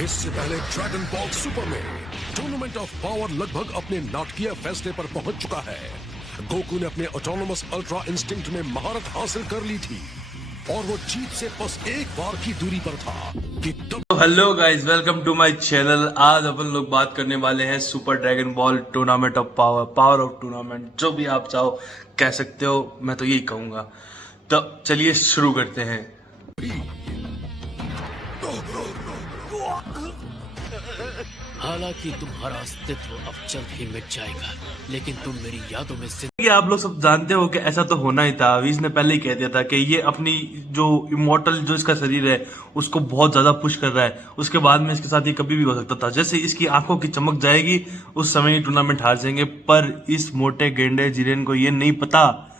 इससे पहले dragon ball super में टूर्नामेंट ऑफ पावर लगभग अपने नाटकीय फैसले पर पहुंच चुका है। गोकू ने अपने ऑटोनोमस अल्ट्रा इंस्टिंक्ट में महारत हासिल कर ली थी और वो जीत से बस एक बार की दूरी पर था कि तब hello guys, welcome to my channel. आज अपन लोग बात करने वाले हैं super dragon ball tournament of power of tournament, जो भी आप चाहो कह सकते हो, मैं तो यही कहूंगा। तो चलिए शुरू करते हैं। हालांकि तुम्हारा अस्तित्व अब जल्द ही मिट जाएगा, लेकिन तुम मेरी यादों में ये आप लोग सब जानते हो कि ऐसा तो होना ही था। वीज ने पहले ही कह दिया था कि ये अपनी जो इमोर्टल जो इसका शरीर है उसको बहुत ज्यादा पुश कर रहा है। उसके बाद में इसके साथ ये कभी भी हो सकता था। जैसे इसकी आंखों की चमक जाएगी उस समय ये टूर्नामेंट हार जाएंगे। पर इस मोटे गेंडे जिरेन को ये नहीं पता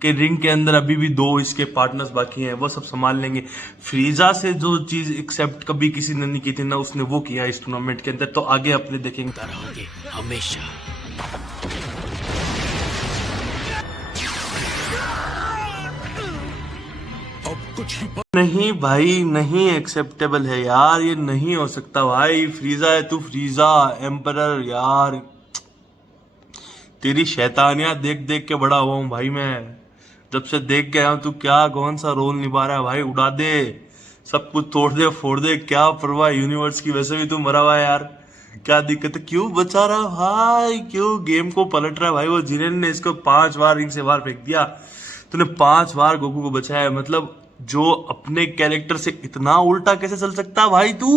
कि रिंग के अंदर अभी भी दो इसके पार्टनर्स बाकी हैं, वो सब संभाल लेंगे। फ्रीजा से जो चीज एक्सेप्ट कभी किसी ने नहीं की थी ना, उसने वो किया इस टूर्नामेंट के अंदर। तो आगे अपने देखेंगे रहोगे हमेशा। अब कुछ ही नहीं भाई, नहीं एक्सेप्टेबल है यार, ये नहीं हो सकता भाई। फ्रीजा है तू, फ्रीजा एम्परर यार। तेरी शैतानियां देख देख के बड़ा हुआ हूँ भाई मैं। जब से देख गया हूं तू क्या कौन सा रोल निभा रहा है भाई। उड़ा दे, सब कुछ तोड़ दे फोड़ दे, क्या परवाह यूनिवर्स की। वैसे भी तू मरा हुआ है यार, क्या दिक्कत है? क्यों बचा रहा भाई, क्यों गेम को पलट रहा है भाई? वो जिरेन ने इसको 5 बार रिंग से बाहर फेंक दिया, तूने 5 बार गोकू को बचाया। मतलब जो अपने कैरेक्टर से इतना उल्टा कैसे चल सकता भाई तू?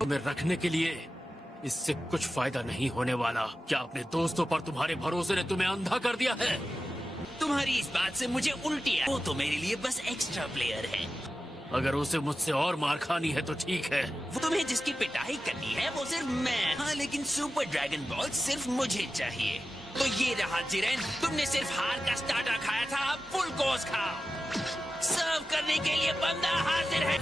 तुम्हें रखने के लिए इससे कुछ फायदा नहीं होने वाला। क्या अपने दोस्तों पर तुम्हारे भरोसे ने तुम्हें अंधा कर दिया है? तुम्हारी इस बात से मुझे उल्टी है। वो तो मेरे लिए बस एक्स्ट्रा प्लेयर है। अगर उसे मुझसे और मार खानी है तो ठीक है। वो तुम्हें जिसकी पिटाई करनी है वो सिर्फ मैं। हाँ, लेकिन सुपर ड्रैगन बॉल सिर्फ मुझे चाहिए। तो ये रहा जिरेन, तुमने सिर्फ हार का स्टार्टर खाया था, अब फुल कोर्स खाओ। सर्व करने के लिए बंदा हाजिर है।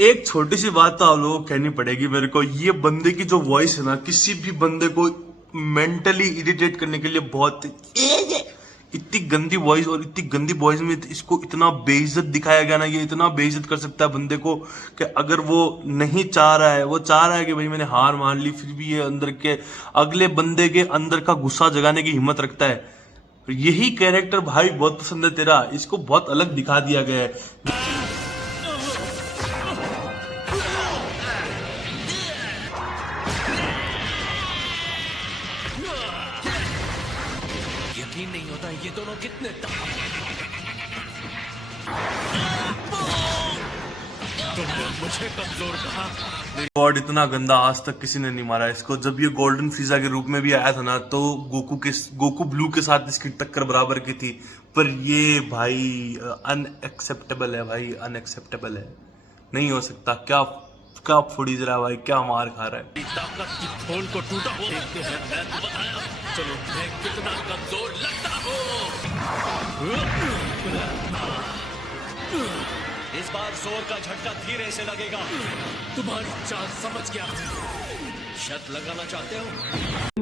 एक छोटी सी बात तो आप लोगों को कहनी पड़ेगी मेरे को। ये बंदे की जो वॉइस है ना, किसी भी बंदे को मेंटली इरिटेट करने के लिए बहुत, इतनी गंदी वॉइस और इतनी गंदी वॉइस में इसको इतना बेइज्जत दिखाया गया ना। ये इतना बेइज्जत कर सकता है बंदे को कि अगर वो नहीं चाह रहा है, वो चाह रहा है कि भाई मैंने हार मान ली, फिर भी ये अंदर के अगले बंदे के अंदर का गुस्सा जगाने की हिम्मत रखता है। यही कैरेक्टर भाई बहुत पसंद है तेरा, इसको बहुत अलग दिखा दिया गया है। यकीन नहीं होता ये दोनों कितने तुमने मुझे कमजोर कहा। गॉड, इतना गंदा आज तक किसी ने नहीं मारा इसको। जब ये गोल्डन फ्रीजा के रूप में भी आया था ना, तो गोकू ब्लू के साथ इसकी टक्कर बराबर की थी। पर ये भाई अनएक्सेप्टेबल है भाई, अनएक्सेप्टेबल है। नहीं हो सकता। क्या क्या फुड़ीज रहा है भाई, क्या मार खा रहा है। ताकत की खोल को टूटा हो देखते हैं। मैं तो बताया, चलो मैं कितना कमजोर लगता हूँ। इस बार जोर का झटका धीरे से लगेगा। तुम्हारी चाल समझ गया। शर्त लगाना चाहते हो?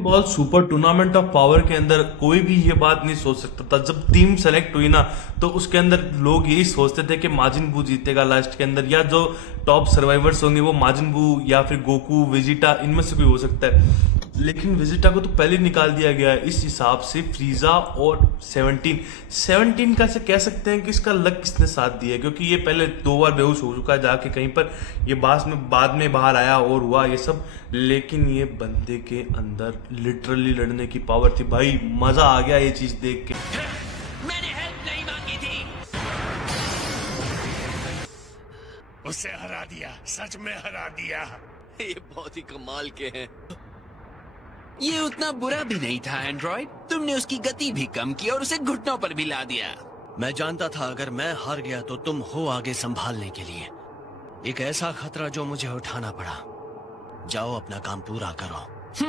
Ball super tournament of power के अंदर कोई भी ये बात नहीं सोच सकता था। जब टीम सेलेक्ट हुई ना, तो उसके अंदर लोग यही सोचते थे कि माजिन बू जीतेगा लास्ट के अंदर, या जो टॉप सर्वाइवर्स होंगे वो माजिन बू या फिर गोकू, वेजिटा, इनमें से कोई हो सकता है। लेकिन वेजिटा को तो पहले निकाल दिया गया है। इस हिसाब से फ्रीजा और 17 का से कह सकते हैं कि इसका लक किसने साथ दिया है, क्योंकि ये पहले 2 बार बेहोश हो चुका है जाके कहीं पर। ये बाद में बाहर आया और हुआ ये सब। लेकिन ये बंदे के अंदर लिटरली लड़ने की पावर थी भाई। मजा आ गया ये चीज देख के। मैंने हेल्प नहीं मांगी थी। उसे हरा दिया, सच में हरा दिया। ये बहुत ही कमाल के हैं। ये उतना बुरा भी नहीं था एंड्रॉइड। तुमने उसकी गति भी कम की और उसे घुटनों पर भी ला दिया। मैं जानता था अगर मैं हार गया तो तुम हो आगे संभालने के लिए। एक ऐसा खतरा जो मुझे उठाना पड़ा। जाओ अपना काम पूरा करो।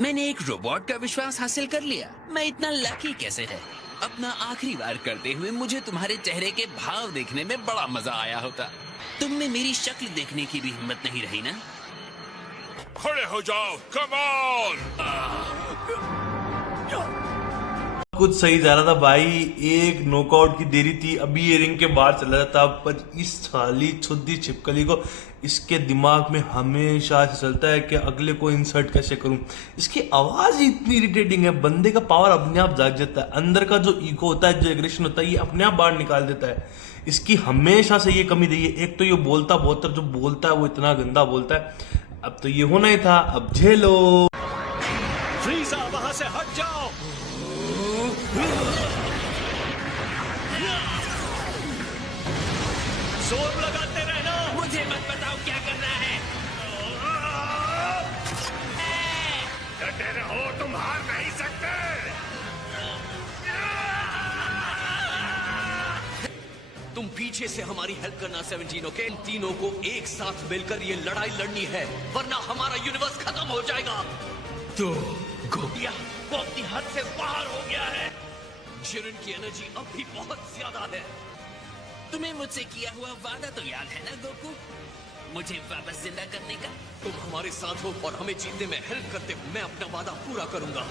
मैंने एक रोबोट का विश्वास हासिल कर लिया। मैं इतना लकी कैसे है? अपना आखिरी बार करते हुए मुझे तुम्हारे चेहरे के भाव देखने में बड़ा मजा आया होता। तुम में मेरी शक्ल देखने की भी हिम्मत नहीं रही ना? खड़े हो जाओ, कम ऑन। कुछ सही जा रहा था भाई, एक नॉकआउट की देरी थी, अभी ये रिंग के बाहर चला जाता। पर इस साली छुद्दी छिपकली को, इसके दिमाग में हमेशा से चलता है कि अगले को इंसर्ट कैसे करूं। इसकी आवाज ही इतनी इरिटेटिंग है, बंदे का पावर अपने आप जाग जाता है, अंदर का जो ईगो होता है, जो एग्रेशन होता है, ये अपने आप बाहर निकाल देता है। इसकी हमेशा से ये कमी रही है। एक तो ये बोलता बहुत, जो बोलता है वो इतना गंदा बोलता है। अब तो ये होना ही था, अब झेलो। फ्रीजा वहां से हट जाओ। जोर लगाते रहना। मुझे मत बताओ क्या करना है। डटे रहो, तुम हार नहीं सकते। तुम पीछे से हमारी हेल्प करना 17, ओके? इन तीनों को एक साथ मिलकर ये लड़ाई लड़नी है, वरना हमारा यूनिवर्स खत्म हो जाएगा। तो गोपिया वो अपनी हद से बाहर हो गया है। जिरेन की एनर्जी अब भी बहुत ज्यादा है। तुम्हें मुझसे किया हुआ वादा तो याद है ना गोकू, मुझे वापस जिंदा करने का? तुम हमारे साथ हो और हमें जीतने में हेल्प करते हो। मैं अपना वादा पूरा करूंगा।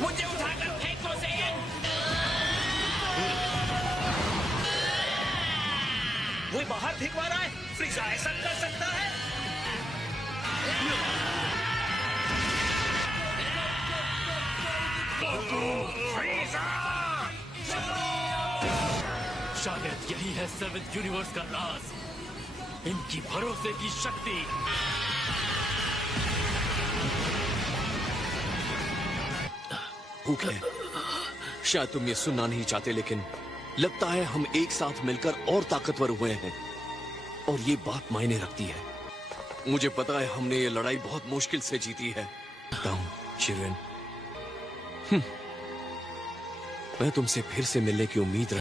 मुझे उठाकर फेंको ज़ेन। वो बाहर फेंकवा रहा है। फ्रीजा ऐसा कर सकता है? शायद यही है 7th यूनिवर्स का राज, इनकी भरोसे की शक्ति। भूख है। शायद तुम ये सुनना नहीं चाहते, लेकिन लगता है हम एक साथ मिलकर और ताकतवर हुए हैं, और ये बात मायने रखती है। मुझे पता है हमने ये लड़ाई बहुत मुश्किल से जीती है। जिरेन, मैं तुमसे फिर से मिलने की उम्मीद